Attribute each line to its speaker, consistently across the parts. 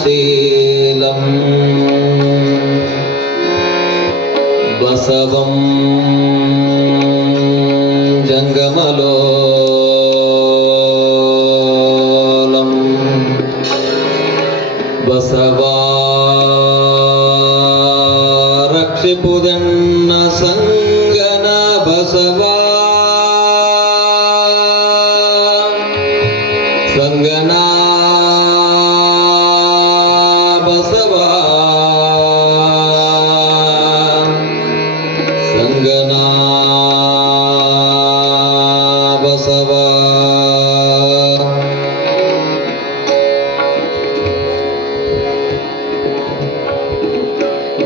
Speaker 1: சேலம் बसवं जङ्गमलोलं बसवा रक्षिपुदन्न सङ्गना बसवा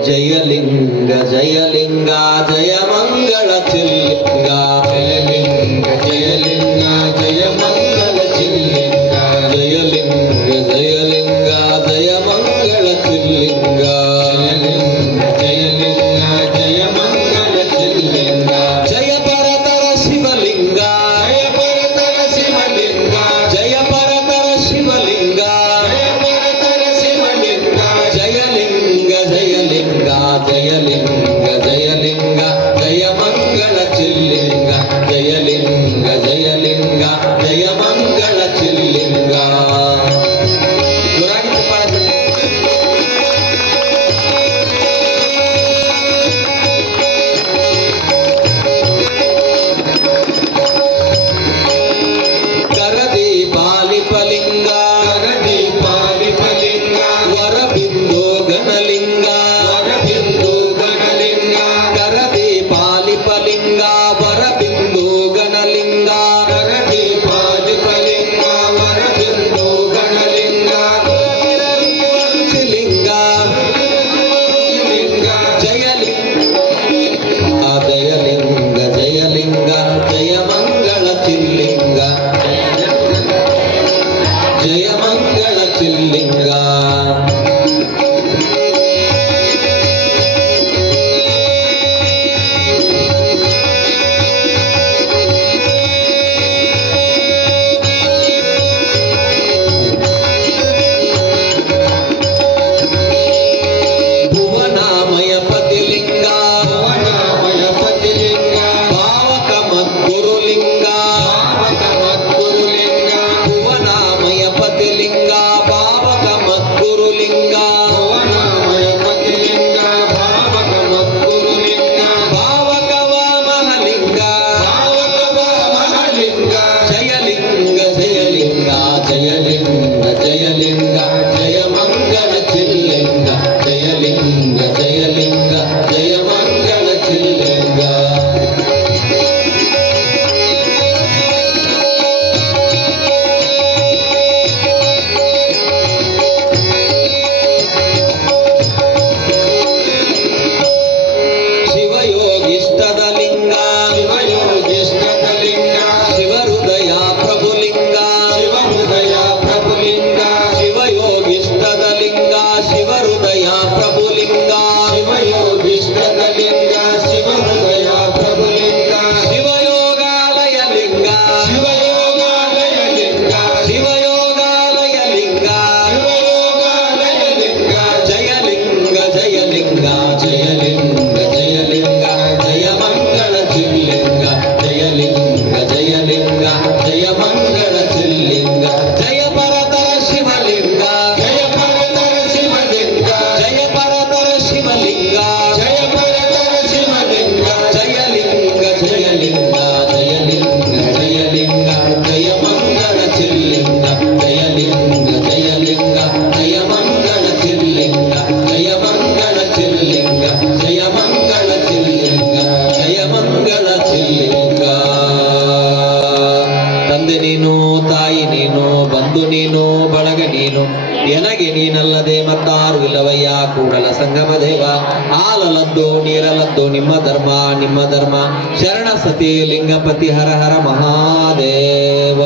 Speaker 1: జయలింగ జయలింగా జయ ಯಾರು ಇಲ್ಲವಯ್ಯ ಕೂಡಲ ಸಂಗಮ ದೇವ. ಹಾಲಲದ್ದು, ನೀರಲದ್ದು, ನಿಮ್ಮ ಧರ್ಮ ನಿಮ್ಮ ಧರ್ಮ. ಶರಣ ಸತಿ, ಲಿಂಗಪತಿ, ಹರ ಹರ ಮಹಾದೇವ.